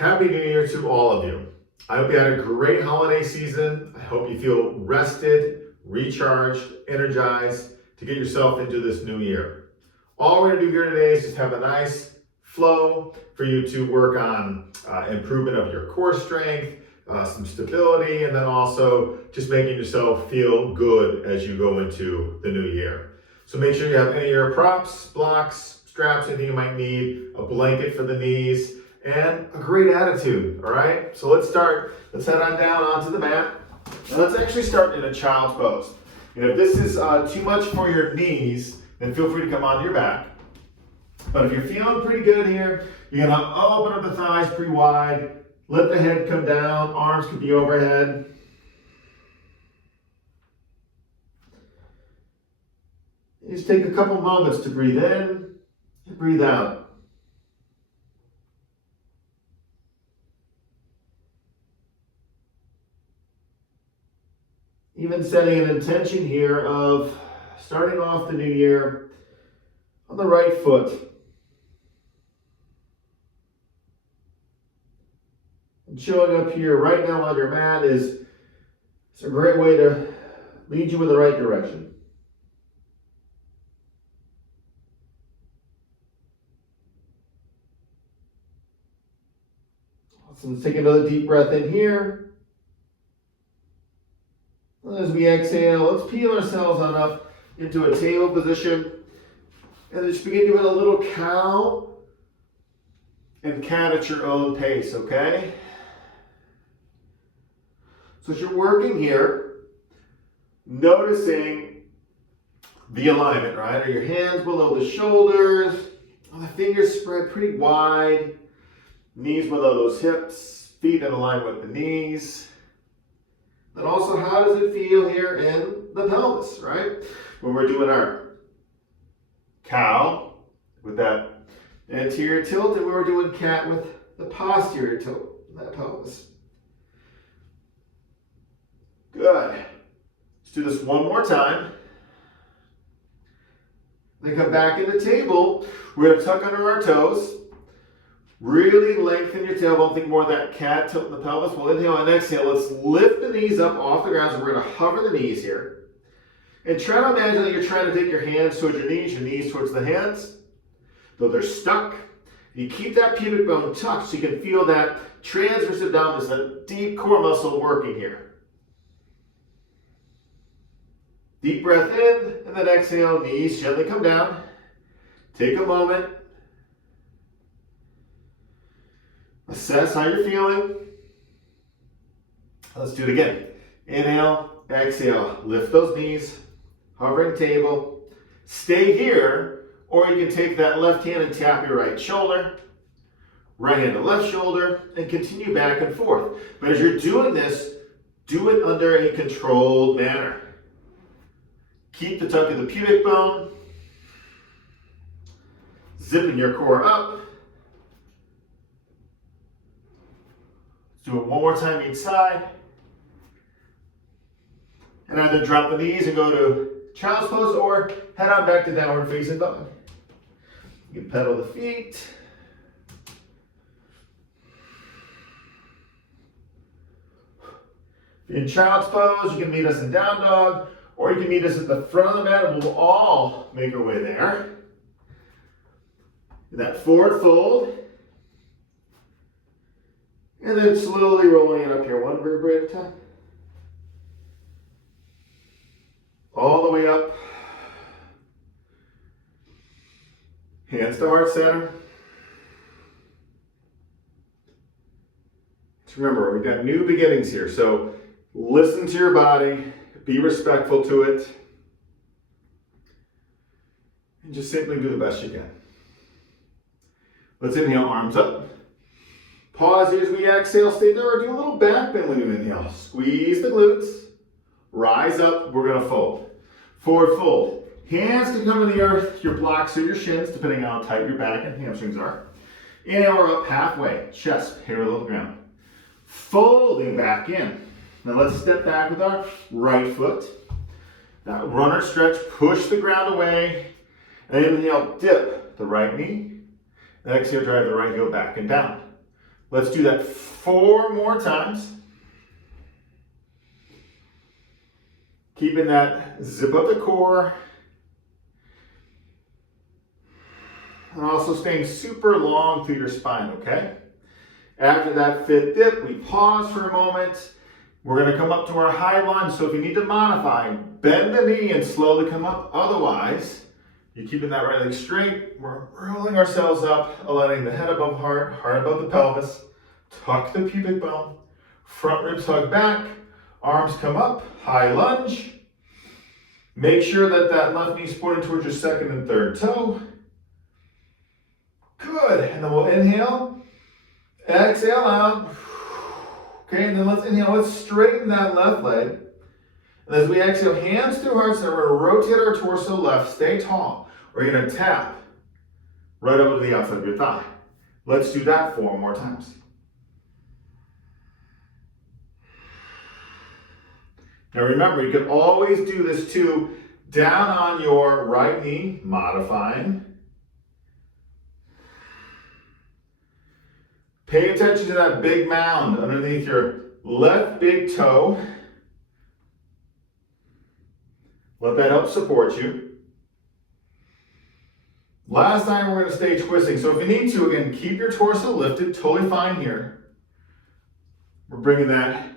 Happy New Year to all of you. I hope you had a great holiday season. I hope you feel rested, recharged, energized to get yourself into this new year. All we're gonna do here today is just have a nice flow for you to work on improvement of your core strength, some stability, and then also just making yourself feel good as you go into the new year. So make sure you have any of your props, blocks, straps, anything you might need, a blanket for the knees, and a great attitude, all right? So let's start. Let's head on down onto the mat. And let's actually start in a child's pose. If this is too much for your knees, then feel free to come onto your back. But if you're feeling pretty good here, you're gonna open up the thighs pretty wide, let the head come down, arms could be overhead. Just take a couple moments to breathe in and breathe out. Even setting an intention here of starting off the new year on the right foot. And showing up here right now on your mat is a great way to lead you in the right direction. Awesome. Let's take another deep breath in here. As we exhale, let's peel ourselves on up into a table position and just begin doing a little cow and cat at your own pace, okay? So as you're working here, noticing the alignment, right? Are your hands below the shoulders? Are the fingers spread pretty wide? Knees below those hips, feet in line with the knees. And also, how does it feel here in the pelvis, right? When we're doing our cow with that anterior tilt, and when we're doing cat with the posterior tilt in that pelvis. Good. Let's do this one more time. Then come back into table. We're going to tuck under our toes. Really lengthen your tailbone. Think more of that cat tilt in the pelvis. We'll inhale and exhale. Let's lift the knees up off the ground. So we're going to hover the knees here. And try to imagine that you're trying to take your hands towards your knees towards the hands. Though they're stuck. You keep that pubic bone tucked so you can feel that transverse abdominis, that deep core muscle working here. Deep breath in, and then exhale. Knees gently come down. Take a moment. Assess how you're feeling. Let's do it again. Inhale, exhale, lift those knees, hovering table. Stay here, or you can take that left hand and tap your right shoulder, right hand to left shoulder, and continue back and forth. But as you're doing this, do it under a controlled manner. Keep the tuck of the pubic bone, zipping your core up. Do it one more time each side. And either drop the knees and go to child's pose or head on back to downward facing dog. You can pedal the feet. If you're in child's pose, you can meet us in down dog, or you can meet us at the front of the mat and we'll all make our way there. In that forward fold. And then slowly rolling it up here, one vertebrae at a time. All the way up. Hands to heart center. Just remember, we've got new beginnings here, so listen to your body, be respectful to it, and just simply do the best you can. Let's inhale, arms up. Pause here as we exhale, stay there, or do a little back bend when you inhale. Squeeze the glutes, rise up, we're gonna fold. Forward fold. Hands can come to the earth, your blocks or your shins, depending on how tight your back and hamstrings are. Inhale, we're up halfway, chest parallel to the ground. Folding back in. Now let's step back with our right foot. That runner stretch, push the ground away. And inhale, dip the right knee. And exhale, drive the right heel back and down. Let's do that 4 more times. Keeping that zip up the core. And also staying super long through your spine, okay? After that 5th dip, we pause for a moment. We're gonna come up to our high lunge, so if you need to modify, bend the knee and slowly come up. Otherwise, you're keeping that right leg straight. We're rolling ourselves up, aligning the head above heart, heart above the pelvis. Tuck the pubic bone, front ribs hug back, arms come up, high lunge. Make sure that that left knee is pointing towards your 2nd and 3rd toe. Good, and then we'll inhale, exhale out. Okay, and then let's inhale, let's straighten that left leg. And as we exhale, hands through heart center, we're gonna rotate our torso left, stay tall. We're gonna tap right over to the outside of your thigh. Let's do that 4 more times. Now remember, you can always do this too, down on your right knee, modifying. Pay attention to that big mound underneath your left big toe. Let that help support you. Last time we're going to stay twisting. So if you need to, again, keep your torso lifted, totally fine here. We're bringing that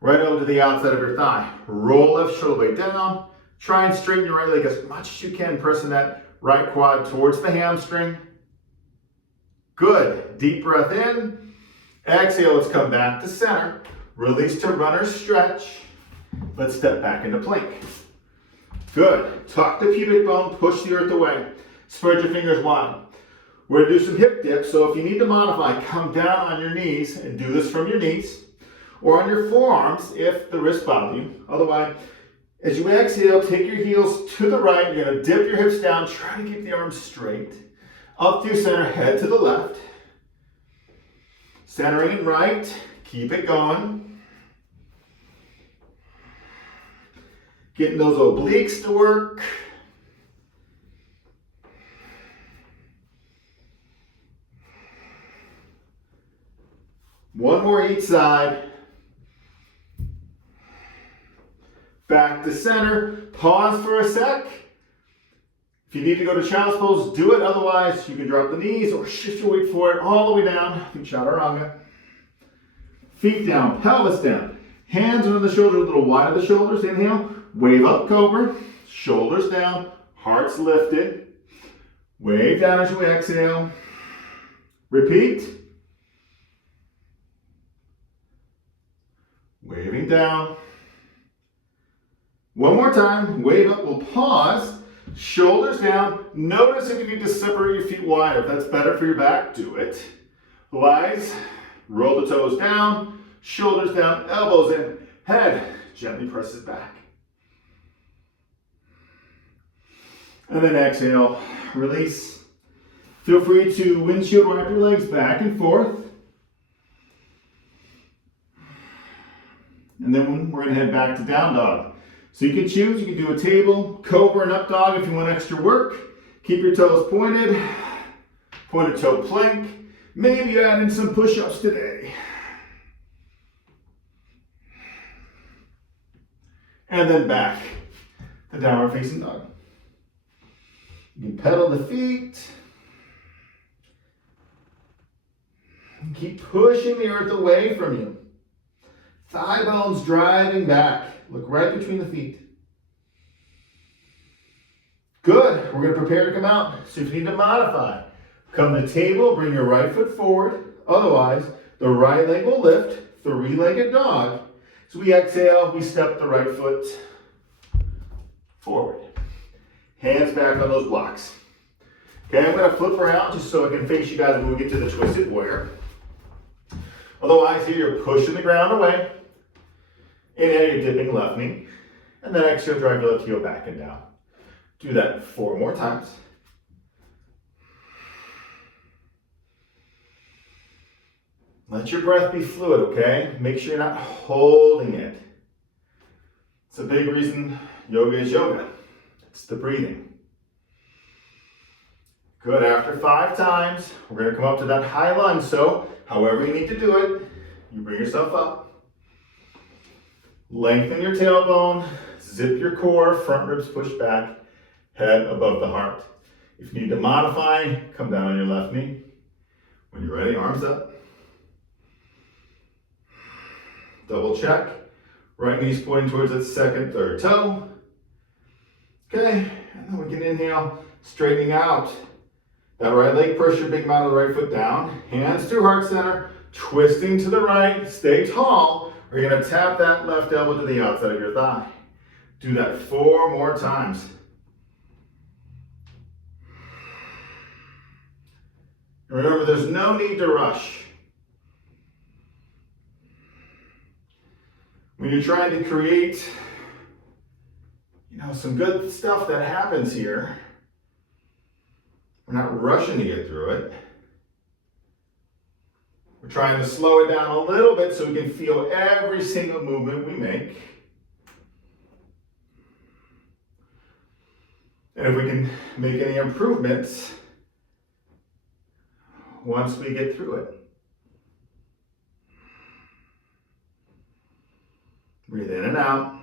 right over to the outside of your thigh. Roll left shoulder blade down. Try and straighten your right leg as much as you can, pressing that right quad towards the hamstring. Good. Deep breath in. Exhale, let's come back to center. Release to runner stretch. Let's step back into plank. Good. Tuck the pubic bone, push the earth away. Spread your fingers wide. We're going to do some hip dips, so if you need to modify, come down on your knees and do this from your knees or on your forearms if the wrists bother you. Otherwise, as you exhale, take your heels to the right. You're going to dip your hips down. Try to keep the arms straight. Up through center, head to the left. Centering it right. Keep it going. Getting those obliques to work. One more each side. Back to center. Pause for a sec. If you need to go to child's pose, do it. Otherwise, you can drop the knees or shift your weight forward all the way down to chaturanga. Feet down, pelvis down. Hands under the shoulders, a little wide of the shoulders. Inhale, wave up cobra. Shoulders down, hearts lifted. Wave down as you exhale. Repeat. Waving down. One more time, wave up, we'll pause. Shoulders down. Notice if you need to separate your feet wider. If that's better for your back, do it. Otherwise, roll the toes down, shoulders down, elbows in, head gently presses back. And then exhale, release. Feel free to windshield wipe your legs back and forth. And then we're going to head back to down dog. So you can choose, you can do a table, cobra, and up dog if you want extra work. Keep your toes pointed, pointed toe plank. Maybe you add in some push-ups today. And then back to downward facing dog. You can pedal the feet. And keep pushing the earth away from you. Thigh bones driving back. Look right between the feet. Good. We're going to prepare to come out. So if you need to modify, come to table, bring your right foot forward. Otherwise, the right leg will lift, 3-legged dog. So we exhale, we step the right foot forward. Hands back on those blocks. Okay, I'm going to flip around just so I can face you guys when we get to the twisted warrior. Otherwise, here you're pushing the ground away. Inhale, you're dipping left knee. And then exhale, drive your left heel back and down. Do that 4 more times. Let your breath be fluid, okay? Make sure you're not holding it. It's a big reason yoga is yoga. It's the breathing. Good, after 5 times, we're gonna come up to that high lunge. So, however you need to do it, you bring yourself up. Lengthen your tailbone, zip your core, front ribs push back, head above the heart. If you need to modify, come down on your left knee. When you're ready, arms up. Double check. Right knee's pointing towards that second, third toe. Okay, and then we can inhale, straightening out. That right leg, press your big amount of the right foot down. Hands through heart center, twisting to the right, stay tall. We're gonna tap that left elbow to the outside of your thigh. Do that 4 more times. Remember, there's no need to rush. When you're trying to create, some good stuff that happens here, we're not rushing to get through it. We're trying to slow it down a little bit so we can feel every single movement we make. And if we can make any improvements once we get through it. Breathe in and out.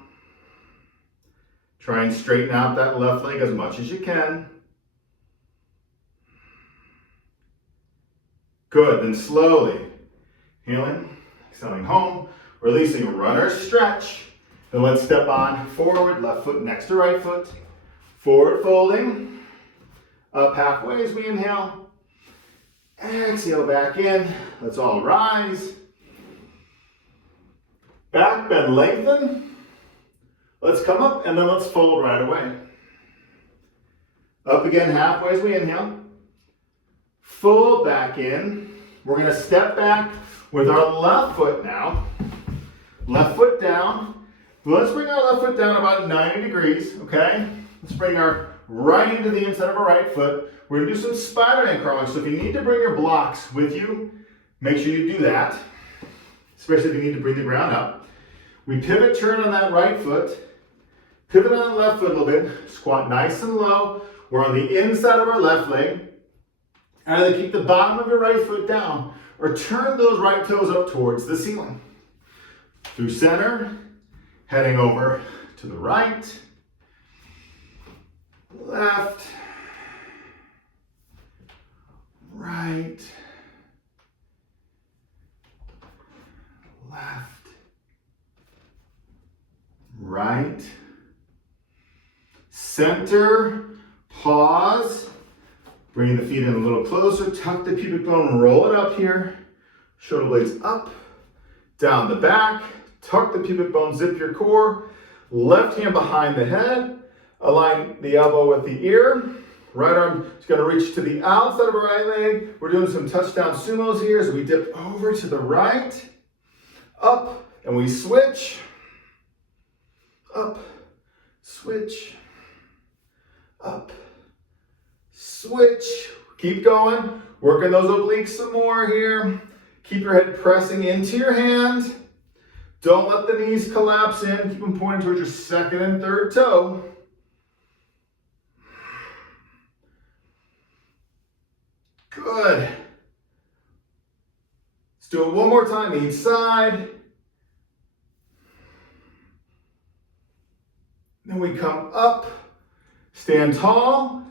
Try and straighten out that left leg as much as you can. Good, then slowly, inhaling, exhaling home, releasing runner stretch. Then let's step on forward, left foot next to right foot. Forward folding, up halfway as we inhale. Exhale back in, let's all rise. Back bend, lengthen. Let's come up and then let's fold right away. Up again halfway as we inhale. Fold back in. We're gonna step back with our left foot now. Left foot down. Let's bring our left foot down about 90 degrees, okay? Let's bring our right into the inside of our right foot. We're gonna do some Spider-Man crawling. So if you need to bring your blocks with you, make sure you do that, especially if you need to bring the ground up. We pivot, turn on that right foot. Pivot on the left foot a little bit. Squat nice and low. We're on the inside of our left leg. Either keep the bottom of your right foot down or turn those right toes up towards the ceiling. Through center, heading over to the right, left, right, left, right, center, pause, bring the feet in a little closer, tuck the pubic bone, roll it up here, shoulder blades up, down the back, tuck the pubic bone, zip your core, left hand behind the head, align the elbow with the ear, right arm is going to reach to the outside of our right leg. We're doing some touchdown sumos here as we dip over to the right, up, and we switch, up, switch, up, switch. Keep going, working those obliques some more here. Keep your head pressing into your hand. Don't let the knees collapse in. Keep them pointing towards your second and third toe. Good. Let's do it one more time each side. Then we come up, stand tall,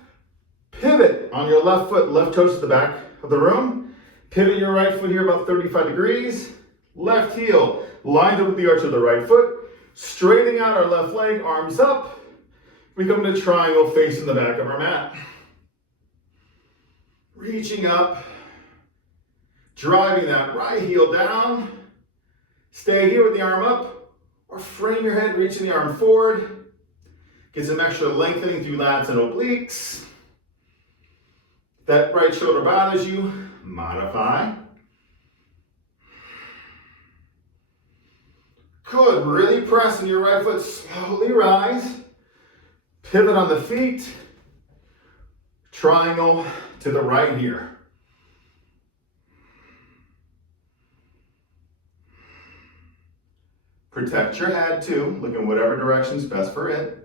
pivot on your left foot, left toes to the back of the room. Pivot your right foot here about 35 degrees. Left heel lined up with the arch of the right foot. Straightening out our left leg, arms up. We come to triangle facing the back of our mat. Reaching up, driving that right heel down. Stay here with the arm up, or frame your head, reaching the arm forward. Get some extra lengthening through lats and obliques. If that right shoulder bothers you, modify. Good, really pressing your right foot, slowly rise. Pivot on the feet. Triangle to the right here. Protect your head too. Look in whatever direction is best for it.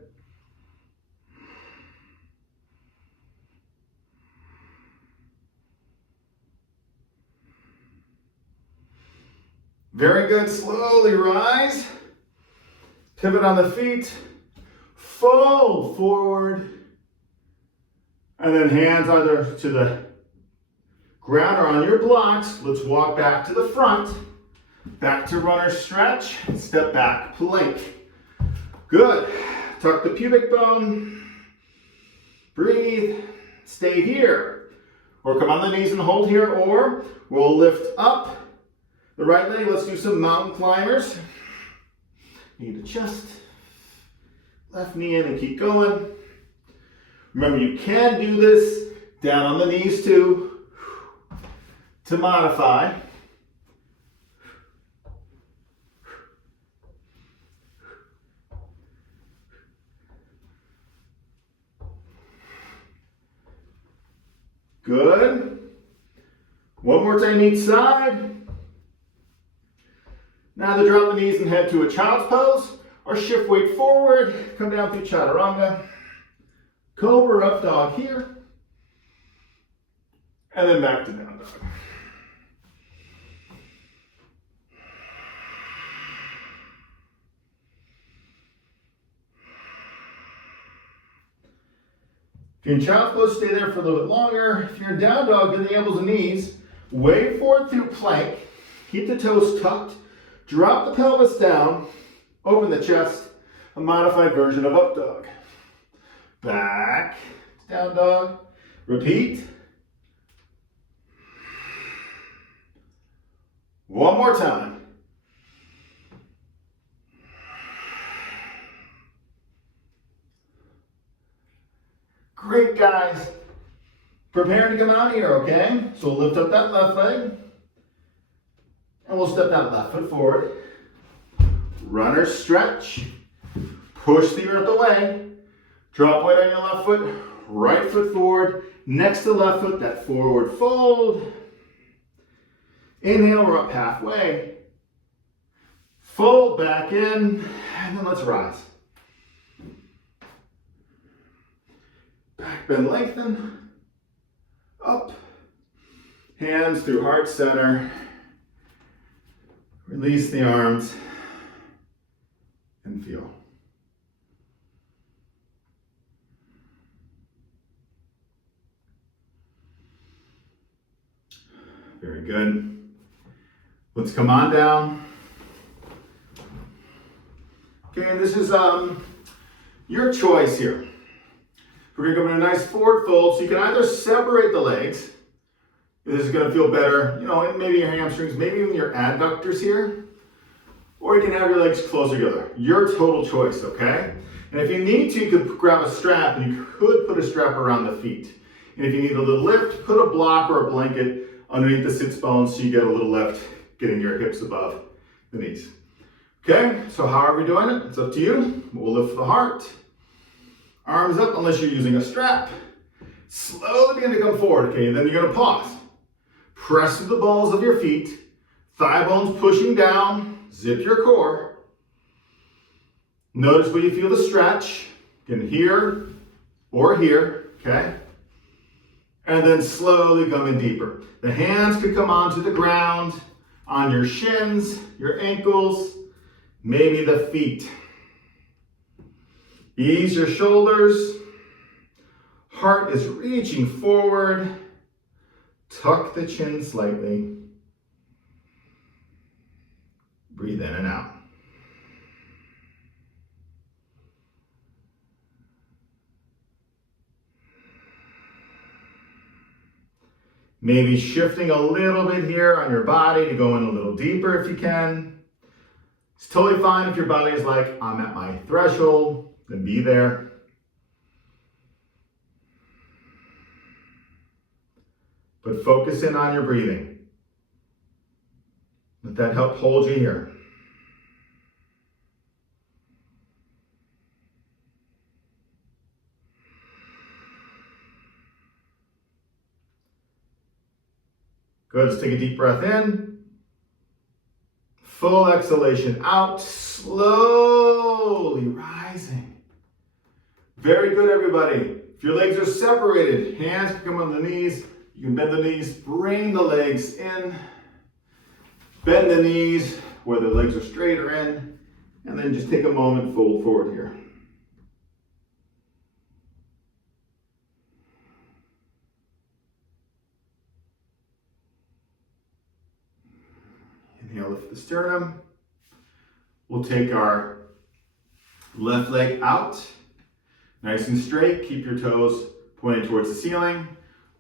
Very good. Slowly rise. Pivot on the feet. Fold forward. And then hands either to the ground or on your blocks. Let's walk back to the front. Back to runner stretch. Step back, plank. Good. Tuck the pubic bone. Breathe. Stay here. Or come on the knees and hold here, or we'll lift up the right leg. Let's do some mountain climbers. Knee to chest. Left knee in and keep going. Remember, you can do this down on the knees too to modify. Good. One more time each side. Now to drop the knees and head to a child's pose or shift weight forward. Come down through chaturanga. Cobra up dog here. And then back to down dog. If you're in child's pose, stay there for a little bit longer. If you're in down dog, get the elbows and knees. Wave forward through plank. Keep the toes tucked. Drop the pelvis down. Open the chest. A modified version of up dog. Back, down dog. Repeat. One more time. Great, guys. Prepare to come out here, okay? So we'll lift up that left leg. And we'll step that left foot forward. Runner stretch. Push the earth away. Drop weight on your left foot. Right foot forward. Next to left foot, that forward fold. Inhale, we're up halfway. Fold back in. And then let's rise. Back bend, lengthen. Up. Hands through heart center. Release the arms. And feel. Very good. Let's come on down. Okay, and this is your choice here. We're going to go in a nice forward fold, so you can either separate the legs. This is going to feel better, you know, maybe your hamstrings, maybe even your adductors here. Or you can have your legs closer together. Your total choice, okay? And if you need to, you could grab a strap, and you could put a strap around the feet. And if you need a little lift, put a block or a blanket underneath the sits bones so you get a little lift, getting your hips above the knees. Okay, so how are we doing it? It's up to you. We'll lift the heart. Arms up unless you're using a strap. Slowly begin to come forward, okay? Then you're gonna pause. Press to the balls of your feet. Thigh bones pushing down. Zip your core. Notice where you feel the stretch. Again, here or here, okay? And then slowly come in deeper. The hands could come onto the ground, on your shins, your ankles, maybe the feet. Ease your shoulders. Heart is reaching forward. Tuck the chin slightly. Breathe in and out. Maybe shifting a little bit here on your body to go in a little deeper if you can. It's totally fine if your body is like, I'm at my threshold, then be there. But focus in on your breathing. Let that help hold you here. Good, let's take a deep breath in. Full exhalation out, slowly rising. Very good, everybody. If your legs are separated, hands can come on the knees. You can bend the knees, bring the legs in. Bend the knees, whether legs are straight or in, and then just take a moment, fold forward here. Inhale, lift the sternum. We'll take our left leg out, nice and straight. Keep your toes pointing towards the ceiling.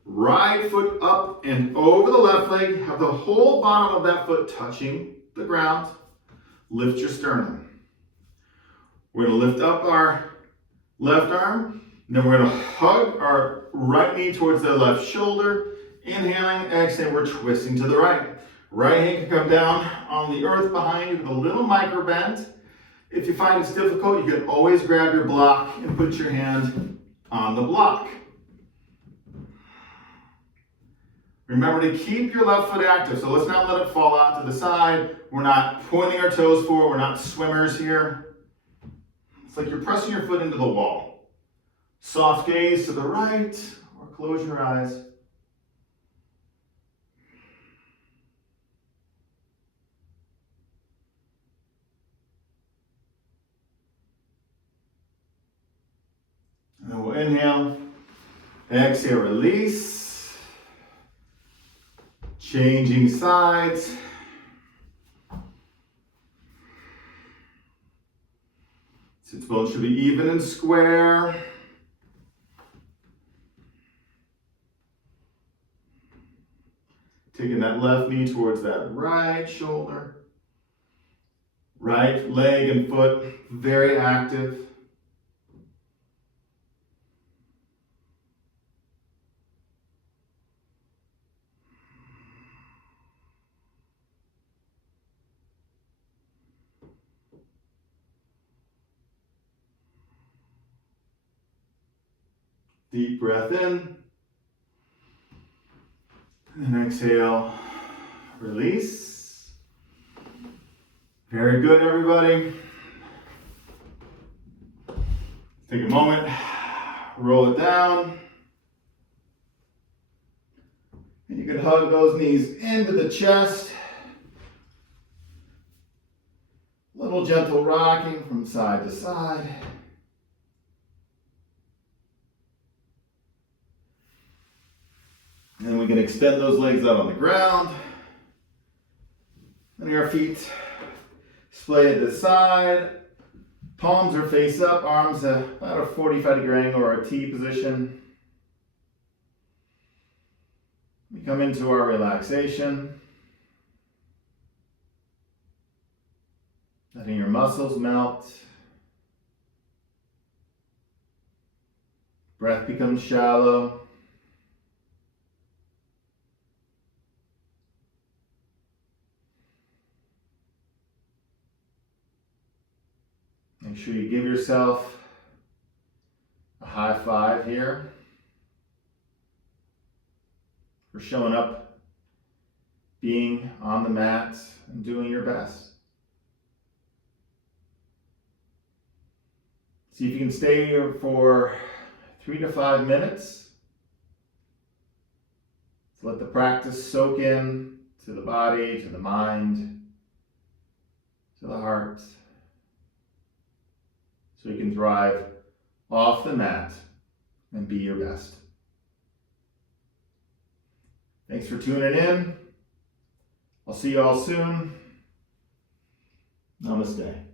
Right foot up and over the left leg. Have the whole bottom of that foot touching the ground. Lift your sternum. We're going to lift up our left arm. And then we're going to hug our right knee towards the left shoulder. Inhaling, exhaling, we're twisting to the right. Right hand can come down on the earth behind you with a little micro bend. If you find it's difficult, you can always grab your block and put your hand on the block. Remember to keep your left foot active, so let's not let it fall out to the side. We're not pointing our toes forward, we're not swimmers here. It's like you're pressing your foot into the wall. Soft gaze to the right, or close your eyes. And then we'll inhale, exhale, release. Changing sides. Sits bones should be even and square. Taking that left knee towards that right shoulder. Right leg and foot very active. Deep breath in. And exhale, release. Very good, everybody. Take a moment, roll it down. And you can hug those knees into the chest. Little gentle rocking from side to side. And we can extend those legs out on the ground. And our feet splay to the side. Palms are face up, arms about a 45-degree angle or a T position. We come into our relaxation. Letting your muscles melt. Breath becomes shallow. Make sure you give yourself a high five here for showing up, being on the mat, and doing your best. See if you can stay here for 3 to 5 minutes. So let the practice soak in to the body, to the mind, to the heart. So you can thrive off the mat and be your best. Thanks for tuning in. I'll see you all soon. Namaste.